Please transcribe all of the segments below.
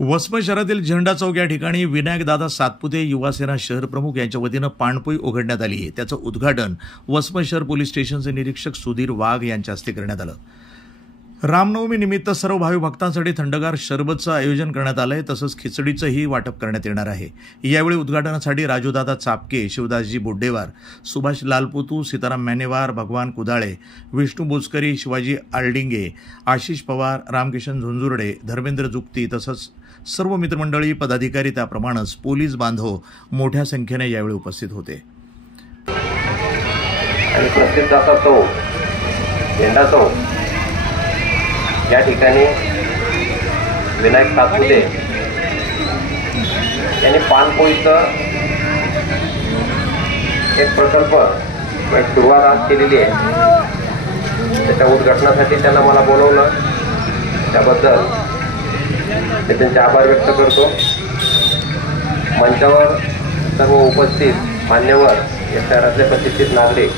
वसमत शहरातील झेंडा चौक या ठिकाणी विनायकदादा सातपुते युवासेना शहर प्रमुख यांच्या वतीनं पाणपोई उघडण्यात आली आहे। त्याचं उद्घाटन वसमत शहर पोलीस स्टेशनचे निरीक्षक सुधीर वाघ यांच्या हस्ते करण्यात आलं। रामनवमी निमित्त सर्व भाविक भक्तांसाठी थंडगार शरबतचं आयोजन करण्यात आलंय, तसंच खिचडीचंही वाटप करण्यात येणार आहे। यावेळी उद्घाटनासाठी राजूदादा चापके, शिवदासजी बोड्डेवार, सुभाष लालपुतू, सीताराम मॅनेवार, भगवान कुदाळे, विष्णू बोचकरी, शिवाजी आलडिंगे, आशिष पवार, रामकिशन झुंझुर्डे, धर्मेंद्र जुक्ती तसंच सर्व मित्रमंडळी, पदाधिकारी त्याप्रमाणेच पोलीस बांधव मोठ्या संख्येने यावेळी उपस्थित होते। आणि प्रसिद्ध असा तो झेंडा चौक या ठिकाणी विनायक सातपुते यांनी पानपोईचं एक प्रकल्प एक सुरुवात आज केलेली आहे। त्याच्या उद्घाटनासाठी त्यांना मला बोलवलं, त्याबद्दल मी त्यांचे आभार व्यक्त करतो। मंचावर सर्व उपस्थित मान्यवर या शहरातले प्रतिष्ठित नागरिक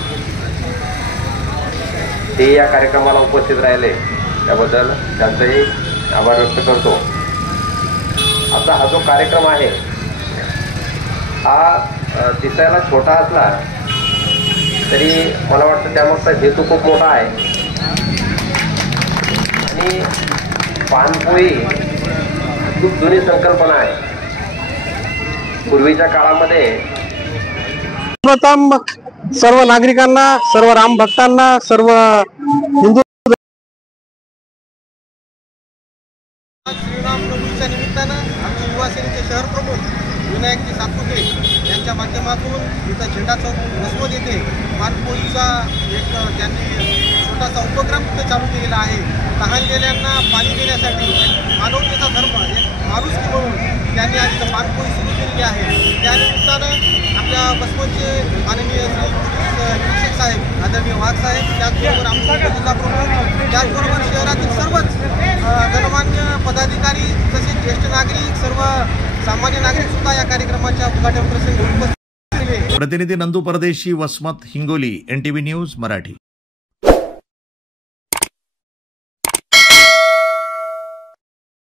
ते या कार्यक्रमाला उपस्थित राहिले, त्याबद्दल त्यांचाही आभार व्यक्त करतो। आता हा जो कार्यक्रम आहे हा दिसायला छोटा असला तरी मला वाटतं त्यामागचा हेतू खूप मोठा आहे। आणि पानपोई खूप जुनी संकल्पना आहे। पूर्वीच्या काळामध्ये प्रथम सर्व नागरिकांना, सर्व राम भक्तांना, सर्व हिंदू श्रीरामनवमीच्या निमित्तानं आमचे युवासेनेचे शहर प्रमुख विनायकजी सातपुते यांच्या माध्यमातून इथं झेंडा चौक वसमत येथे पानपोईचा एक त्यांनी छोटासा उपक्रम तिथे चालू केलेला आहे। तहानलेल्यांना पाणी देण्यासाठी मानवतेचा धर्म एक माणुसकी म्हणून त्यांनी आज इथं पानपोई सुरू केलेली आहे। त्यानिमित्तानं आपल्या वसमतचे माननीय निरीक्षक साहेब आदरणीय वाघ साहेब, त्याचबरोबर आमचे जिल्हा प्रमुख, त्याचबरोबर शहरातील सर्वच गणमान्य पदाधिकारी तसेच ज्येष्ठ नागरिक, सर्व सामान्य नागरिक सुद्धा या कार्यक्रमाच्या उद्घाटन प्रसंगी उपस्थित. प्रतिनिधी नंदू परदेशी, वसमत, हिंगोली, NTV न्यूज मराठी।